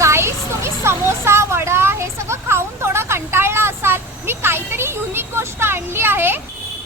गाईस तुम्ही समोसा वडा हे सगळं खाऊन थोडं कंटाळला असाल. मी काहीतरी युनिक गोष्ट आणली आहे.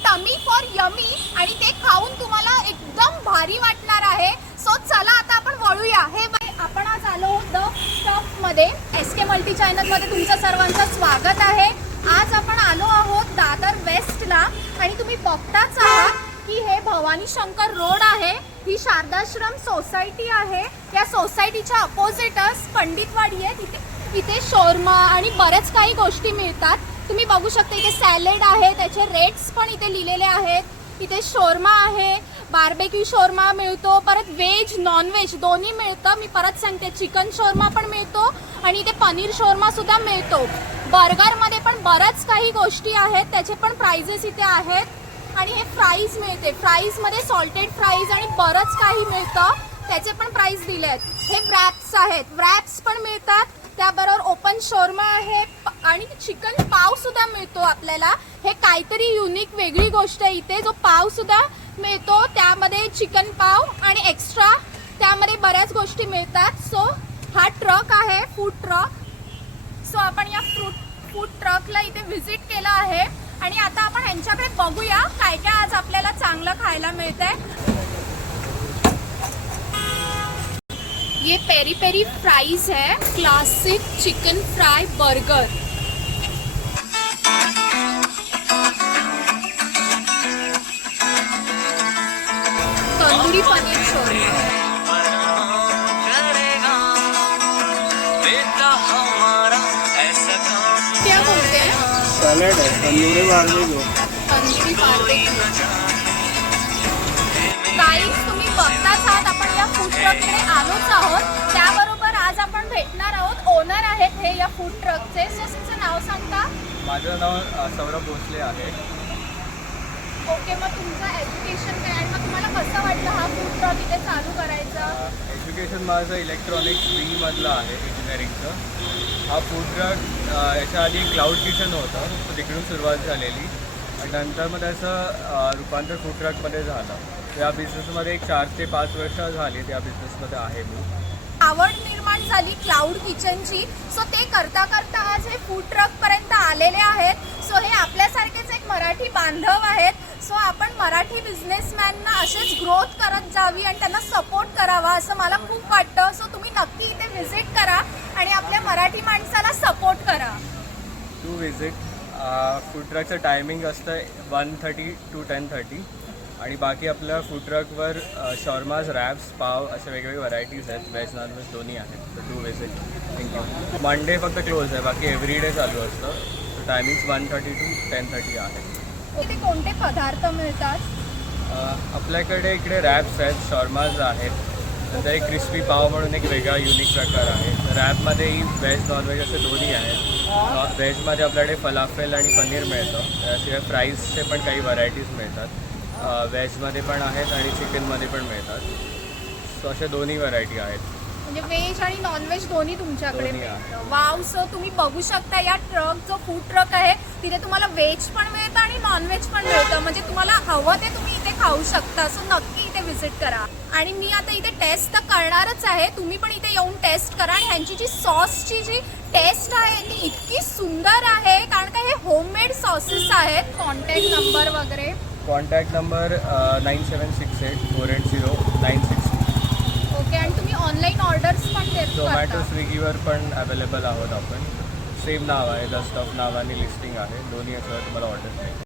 टमी फॉर यमी आणि ते खाऊन तुम्हाला एकदम भारी वाटणार आहे. सो चला आता आपण वळूया. हे आपण आज आलो द स्टॉपमध्ये. एस के मल्टी चॅनलमध्ये तुमचं सर्वांचं स्वागत आहे. आज आपण आलो आहोत दादर वेस्टला आणि तुम्ही बघताच आहात की हे भवानी शंकर रोड आहे. ही शारदाश्रम सोसायटी आहे. या सोसायटीच्या अपोजिटच पंडितवाडी आहे तिथे इथे शोरमा आणि बऱ्याच काही गोष्टी मिळतात. तुम्ही बघू शकता इथे सॅलेड आहे त्याचे रेट्स पण इथे लिहिलेले आहेत. इथे शोरमा आहे बार्बेक्यू शोरमा मिळतो परत व्हेज नॉन व्हेज दोन्ही मिळतं. मी परत सांगते चिकन शोरमा पण मिळतो आणि इथे पनीर शोरमा सुद्धा मिळतो. बर्गरमध्ये पण बऱ्याच काही गोष्टी आहेत त्याचे पण प्राइजेस इथे आहेत. आणि हे फ्राईज मिळते. फ्राईजमध्ये सॉल्टेड फ्राईज आणि बरंच काही मिळतं. त्याचे पण प्राईस दिले आहेत हे व्रॅप्स आहेत. व्रॅप्स पण मिळतात. त्याबरोबर ओपन शोरमा आहे. आणि चिकन पावसुद्धा मिळतो आपल्याला. हे काहीतरी युनिक वेगळी गोष्ट आहे. इथे जो पावसुद्धा मिळतो त्यामध्ये चिकन पाव आणि एक्स्ट्रा त्यामध्ये बऱ्याच गोष्टी मिळतात. सो हा ट्रक आहे फूड ट्रक सो आपण या फ्रूट फूड ट्रकला इथे व्हिजिट केलं आहे. आणि आता आपण ह्यांच्याकडे बघूया काय काय आज आपल्याला चांगलं खायला मिळतंय. ये पेरी पेरी फ्राईज है classic chicken fry burger tandoori paneer shawarma salad आहे tandoori barbecue tandoori barbecue guys तुम्ही बघताच आहात आपण या फूड ट्रककडे आलोच आहोत. त्याबरोबर आज आपण भेटणार आहोत. ओनर आहेत हे या फूड ट्रकचे सो तुमचं नाव सांगता? माझं नाव सौरभ भोसले आहे. ओके मग तुमचं एज्युकेशन काय? आणि मग तुम्हाला कसं वाटलं हा फूड ट्रक इथे चालू करायचा? एज्युकेशन माझं इलेक्ट्रॉनिक्स बीमधलं आहे इंजिनिअरिंगचं हा फूड ट्रक याच्या आधी क्लाउड किचन होतं तर तिकडून सुरुवात झालेली. आणि नंतर मग त्याचं रूपांतर फूड ट्रकमध्ये झालं. या बिझनेसमध्ये एक चार ते पाच वर्ष झाली त्या बिझनेसमध्ये आहे मी. आवड निर्माण झाली क्लाउड किचनची सो ते करता करता आज हे फूड ट्रक पर्यंत आलेले आहेत. सो हे आपल्यासारखेच एक मराठी बांधव आहेत. सो आपण मराठी बिझनेसमॅनना असेच ग्रोथ करत जावी आणि त्यांना सपोर्ट करावा असं मला खूप वाटतं. सो तुम्ही नक्की इथे व्हिजिट करा आणि आपल्या मराठी माणसाला सपोर्ट करा. टू विजिट फूड ट्रकचं टायमिंग असतं one thirty to ten thirty आणि बाकी आपल्या फूड ट्रकवर शॉर्माज रॅप्स पाव अशा वेगवेगळे व्हरायटीज आहेत. व्हेज नॉनव्हेज दोन्ही आहेत. तर to visit thank you Monday फक्त क्लोज आहे. बाकी एव्हरी डे चालू असतं. Timings one thirty to ten thirty आहे. इथे कोणते पदार्थ मिळतात? आपल्याकडे इकडे रॅप्स आहेत शॉर्माज आहेत. नंतर एक क्रिस्पी पाव म्हणून एक वेगळा युनिक प्रकार आहे. रॅपमध्येही व्हेज नॉनव्हेज असे दोन्ही आहेत. व्हेजमध्ये आपल्याकडे फलाफेल आणि पनीर मिळतं. त्याशिवाय फ्राईजचे पण काही व्हरायटीज मिळतात. व्हेजमध्ये पण आहेत आणि चिकनमध्ये पण मिळतात. सो अशा दोन्ही व्हरायटी आहेत. म्हणजे व्हेज आणि नॉनव्हेज दोन्ही तुमच्याकडे दोन्ही वाव सो तुम्ही बघू शकता या ट्रक जो फूड ट्रक आहे तिथे तुम्हाला व्हेज पण मिळतं आणि नॉनव्हेज पण मिळतं. म्हणजे तुम्हाला हवं ते तुम्ही इथे खाऊ शकता. सो नक्की इथे व्हिजिट करा. आणि मी आता इथे टेस्ट तर करणारच आहे. तुम्ही पण इथे येऊन टेस्ट करा. आणि ह्यांची जी सॉसची जी टेस्ट आहे ती इतकी सुंदर आहे. कारण का हे होममेड सॉसेस आहेत. कॉन्टॅक्ट नंबर वगैरे. Contact number nine seven six eight four eight zero nine six okay आणि तुम्ही ऑनलाईन ऑर्डर्स पण देत झोमॅटो स्विगीवर पण अवेलेबल आहोत आपण. सेम नाव आहे द स्टफ नावाने लिस्टिंग आहे. दोन्ही याच्यावर तुम्हाला ऑर्डर मिळेल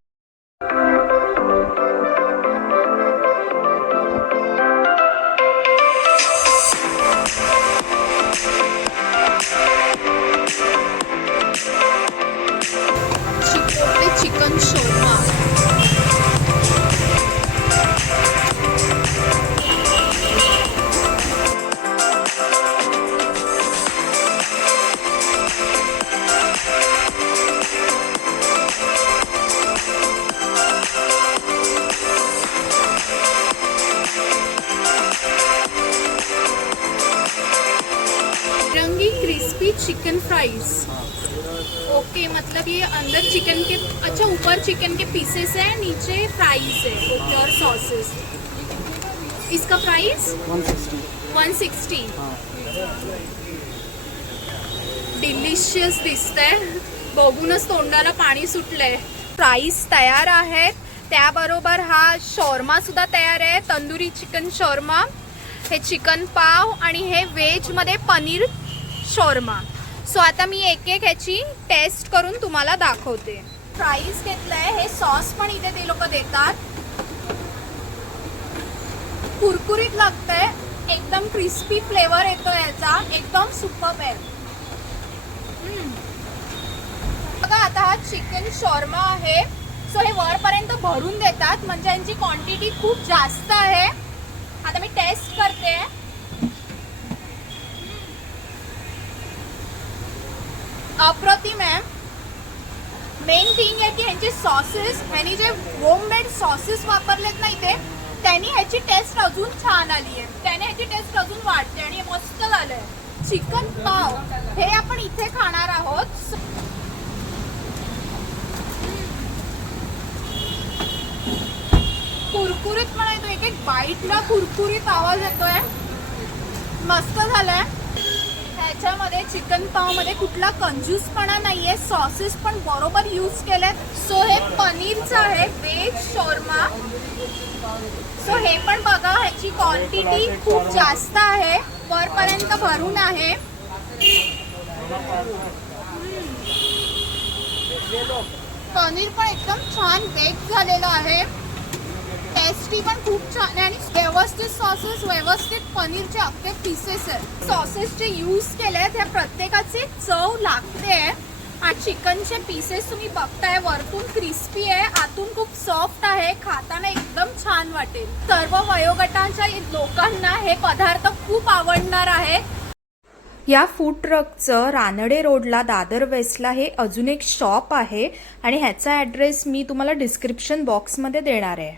चिकन फ्राइज ओके मतलब ये अंदर चिकन के अच्छा ऊपर चिकन के पीसेस है नीचे फ्राइज है ओके और सॉसेस इसका प्राइस वन सिक्स्टी 160 डिलिशियस दिसतंय. बघूनच तोंडाला पाणी सुटलंय. फ्राईज तयार आहेत त्याबरोबर हा शॉर्मा सुद्धा तयार आहे. तंदुरी चिकन शॉर्मा हे चिकन पाव आणि हे व्हेजमध्ये पनीर शॉर्मा. सो आता मी एक एक ह्याची टेस्ट करून तुम्हाला दाखवते. फ्राईज घेतलंय हे सॉस पण इथे ते लोक देतात. कुरकुरीत लागतंय एकदम क्रिस्पी फ्लेवर येतो याचा एकदम सुपर आहे बघा आता हा चिकन शॉर्मा आहे. सो हे वरपर्यंत भरून देतात म्हणजे यांची क्वांटिटी खूप जास्त आहे. आता मी टेस्ट करते. अप्रतिम आहे. मेन थिंग आहे की ह्यांचे सॉसेस ह्यांनी जे होममेड सॉसेस वापरलेत ना इथे त्यांनी ह्याची टेस्ट अजून छान आली आहे. त्याने ह्याची टेस्ट अजून वाढते आणि मस्त झालंय. चिकन पाव हे आपण इथे खाणार आहोत. कुरकुरीत पण येतो एक एक बाईटला कुरकुरीत आवाज येतोय. मस्त झालंय. ह्याच्यामध्ये चिकन पावमध्ये कुठला कंजूसपणा नाहीये सॉसेस पण बरोबर यूज केलेत सो हे पनीरचं आहे वेज शोरमा. सो हे पण बघा ह्याची क्वांटिटी खूप जास्त आहे. वरपर्यंत भरून आहे. पनीर पण एकदम छान बेक झालेलं आहे. टेस्टी पण खूप छान आहे आणि व्यवस्थित सॉसेस व्यवस्थित पनीरचे अख्खे पीसेस आहेत. सॉसेस जे यूज केले आहेत ह्या प्रत्येकाची चव लागते. आणि चिकनचे पीसेस तुम्ही बघताय वरतून क्रिस्पी आहे आतून खूप सॉफ्ट आहे खाताना एकदम छान वाटेल. सर्व वयोगटाच्या लोकांना हे पदार्थ खूप आवडणार आहे. या फूड ट्रकचं रानडे रोडला दादर वेस्टला हे अजून एक शॉप आहे आणि ह्याचा ॲड्रेस मी तुम्हाला डिस्क्रिप्शन बॉक्समध्ये देणार आहे.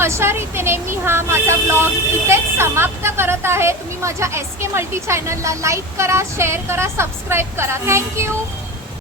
अशा रीतीने मी हा माझा ब्लॉग इथेच समाप्त करत आहे. तुम्ही माझ्या एस के मल्टी चॅनलला लाईक करा शेअर करा सबस्क्राईब करा. Thank you